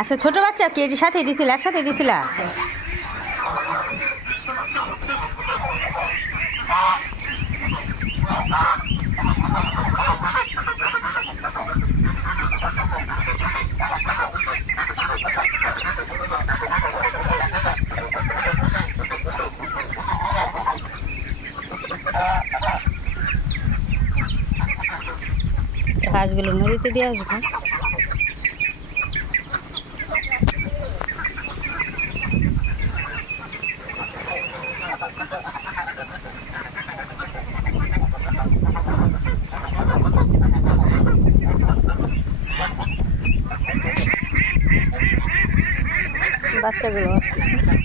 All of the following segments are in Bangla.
আচ্ছা ছোট বাচ্চা কি? এটির সাথে দিছিল একসাথে দিছিলা? গাছগুলো নদীতে দিয়ে আসবে। বাচ্চাগুলো আসতেছে।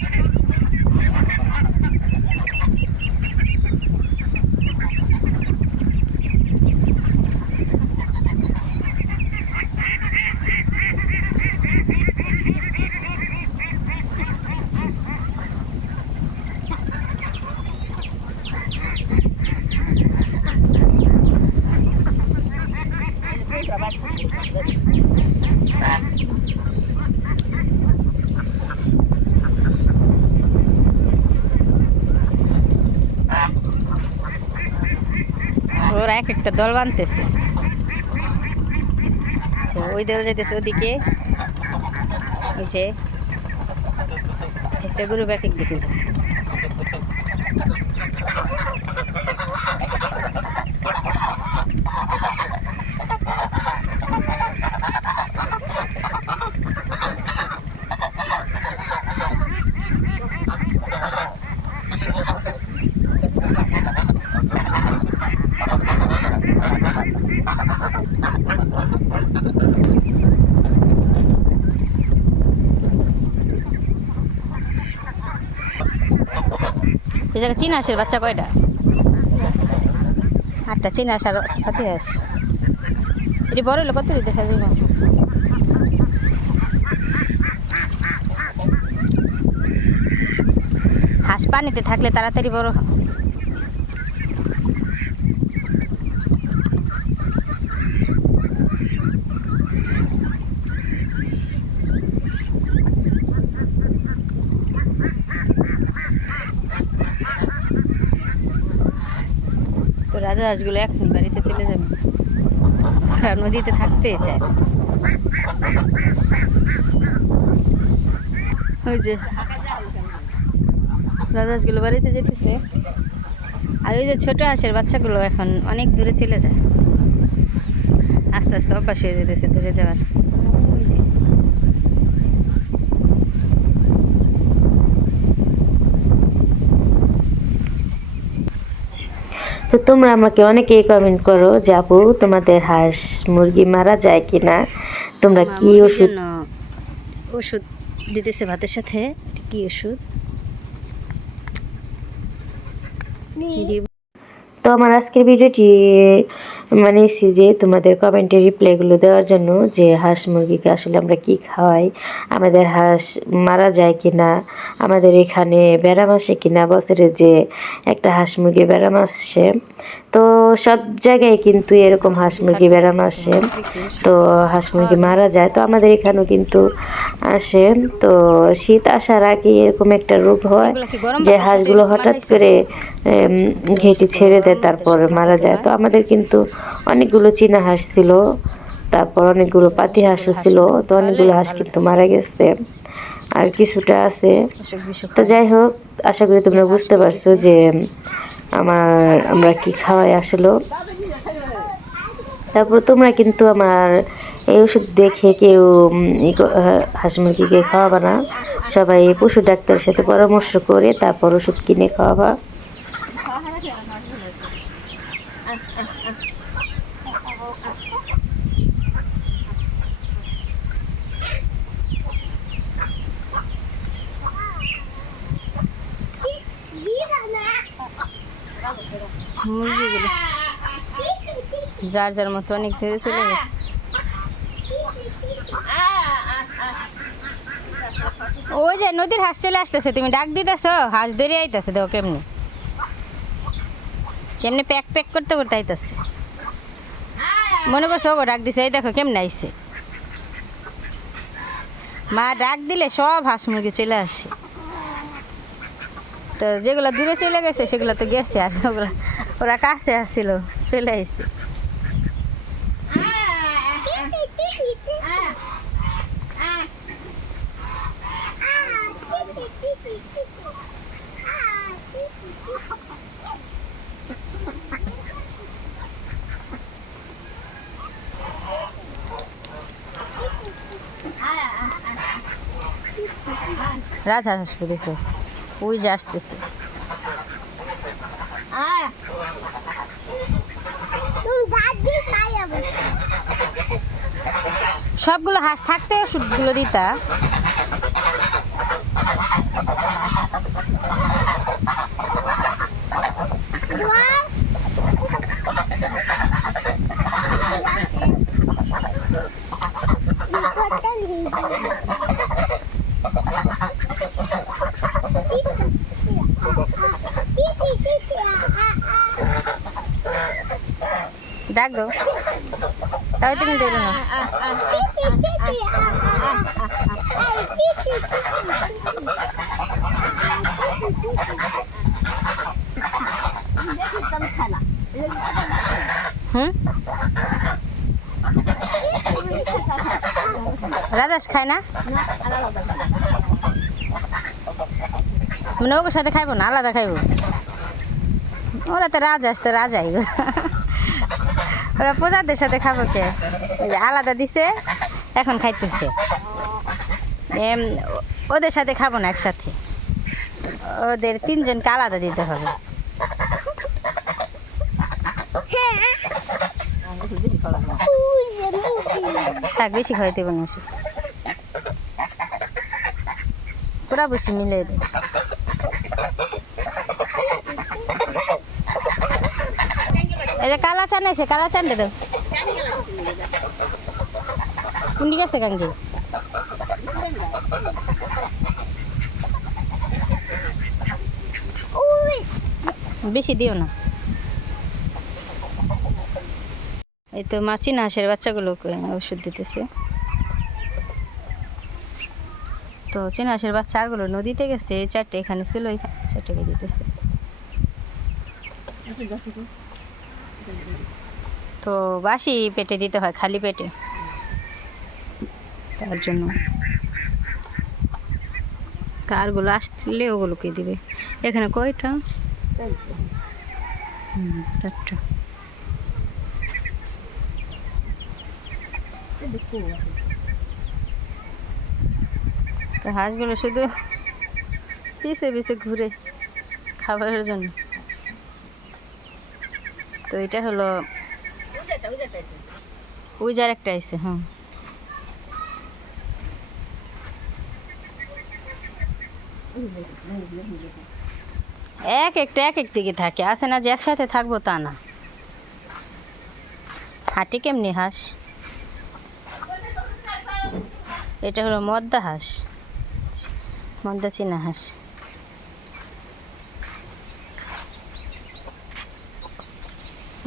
ওরা এক একটা দল বানতেছে। ওই দল যেতেছে ওদিকে। এই যে, একটা গ্রুপ এক দিকে জায়গায় চীন হাঁসের বাচ্চা কয়টা? আটটা চীনা হাঁস আর হাতি হাঁস। এটি বড় হলে কত দেখা যাবে? হাঁস পানিতে থাকলে তাড়াতাড়ি বড় হয় তো রাজা হাঁসগুলো এখনই বাড়িতে চলে যাবে। ওরা নদীতে থাকতে চায় ওই যে রাজা হাঁসগুলো বাড়িতে যেতেছে। আর ওই যে ছোট হাঁসের বাচ্চাগুলো এখন অনেক দূরে চলে যায়। আস্তে আস্তে অভ্যাস হয়ে যেতেছে দূরে যাওয়ার ওই যে। তো তোমরা আমাকে অনেকেই কমেন্ট করো যে আপু তোমাদের হাঁস মুরগি মারা যায় কি না তোমরা কি ওষুধ ওষুধ দিতেছে ভাতের সাথে? কি ওষুধ? তো আমার আজকের ভিডিওটি বানিয়েছি যে তোমাদের কমেন্টের রিপ্লাইগুলো দেওয়ার জন্য যে হাঁস মুরগিকে আসলে আমরা কি খাওয়াই, আমাদের হাঁস মারা যায় কি না আমাদের এখানে ব্যারাম আসে কি না বছরে যে একটা হাঁস মুরগি ব্যারাম আসছে তো সব জায়গায় কিন্তু এরকম হাঁস মুরগি ব্যারাম আসে। তো হাঁস মুরগি মারা যায়। তো আমাদের এখানেও কিন্তু আসে। তো শীত আসার আগে এরকম একটা রোগ হয় যে হাঁসগুলো হঠাৎ করে ঘেঁটি ছেড়ে দেয় তারপর মারা যায়। তো আমাদের কিন্তু অনেকগুলো চীনা হাঁস ছিল। তারপর অনেকগুলো পাতি হাঁসও ছিল। তো অনেকগুলো হাঁস কিন্তু মারা গেছে। আর কিছুটা আছে। তো যাই হোক আশা করি তোমরা বুঝতে পারছ যে আমার, আমরা কি খাওয়াই আসলো? তারপর তোমরা কিন্তু আমার এই ওষুধ দেখে কেউ হাঁস মুরগিকে খাওয়াবা না। সবাই পশু ডাক্তারের সাথে পরামর্শ করে তারপর ওষুধ কিনে খাওয়াবা। যার যার মতো অনেক ধরে চলে গেছে। ওই যে নদীর হাঁস চলে আসতেছে, তুমি ডাক দিতেছ, হাঁস ধরে আইতেছে, দেখো কেমনি। কেমনি প্যাক প্যাক করতে করতে আইতেছে। মনে করছ, ওগো, ডাক দিছে, এই দেখো কেমনে আইছে। মা ডাক দিলে সব হাঁস মুরগি চলে আসে। তো যেগুলো দূরে চলে গেছে, সেগুলো তো গেছে, আর যেগুলো ওরা কাছে আসছিল, চলে আসছে রাজা হাঁস দেখো ওই যে আসতেছে। সবগুলো হাঁস থাকতে ওষুধগুলো দিতা। ডাক দাও। তাই তুমি দেখো না। হুম? রাজাস খায় না? মানে ওকে সাথে খাইবো না, আলাদা খাইবো। ওরা তো রাজাস তো রাজাই। ওরা প্রজাদের সাথে খাব কে? আলাদা দিছে, এখন খাইতেছে। ওদের সাথে খাব না একসাথে। ওদের তিনজনকে আলাদা দিতে হবে। বেশি পারি না। পুরা বসে মিলে দে। যে কালা চান আছে, কালা চানটা দাও কুন্ডি গেছে কাঙ্কি? বেশি দিও না। এই তো মাছি না হাঁসের বাচ্চাগুলোকে ওষুধ দিতেছে। তো চীনা হাঁসের বাচ্চা আরগুলো নদীতে গেছে চারটে এখানে ছিল, এই চারটেকে দিতেছে। তো বাসি পেটে দিতে হয়, খালি পেটে। তার জন্য। কারগুলো আসলে ওগুলোকে দিবে। এখানে কয়টা? চারটা। হাঁসগুলো শুধু পিছে পিছে ঘুরে খাবারের জন্য। তো এটা হলো উজার একটা আইছে হ্যাঁ। এক একটা, এক এক দিকে থাকে। আসে না যে একসাথে থাকব তা না। হাঁটি কেমনি হাঁস? এটা হলো মদ্দা হাঁস। মদ্দা চীনা হাঁস।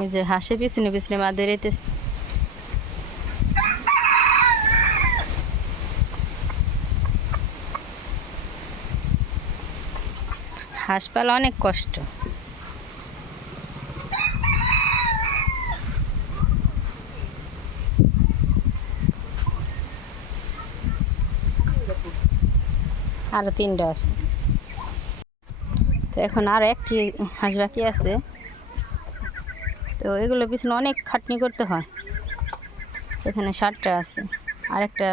এই যে হাঁসের পিছনে পিছনে মা দৌড়াইতেছে। হাঁস পালা অনেক কষ্ট। আরও তিনটা আছে। তো এখন আর একটি হাঁস বাকি আছে। তো এগুলো পিছনে অনেক খাটনি করতে হয়। এখানে ষাটটা আছে। আরেকটা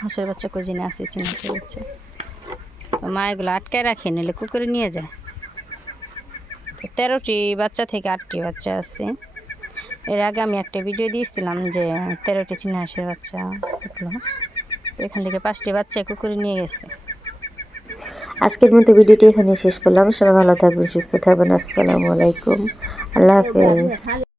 হাঁসের বাচ্চা কোজিনে আছে চিনা হাঁসের বাচ্চা। তো মা এগুলো আটকায় রাখে, নিলে কুকুরে নিয়ে যায়। তো তেরোটি বাচ্চা থেকে আটটি বাচ্চা আছে। এর আগে আমি একটা ভিডিও দিয়েছিলাম যে তেরোটি চিনা হাঁসের বাচ্চা এগুলো তো এখান থেকে পাঁচটি বাচ্চা কুকুরে নিয়ে গেছে। আজকের মতো ভিডিওটি এখানে শেষ করলাম। সবাই ভালো থাকবেন, সুস্থ থাকবেন। আসসালামু আলাইকুম। আল্লাহ হাফেজ।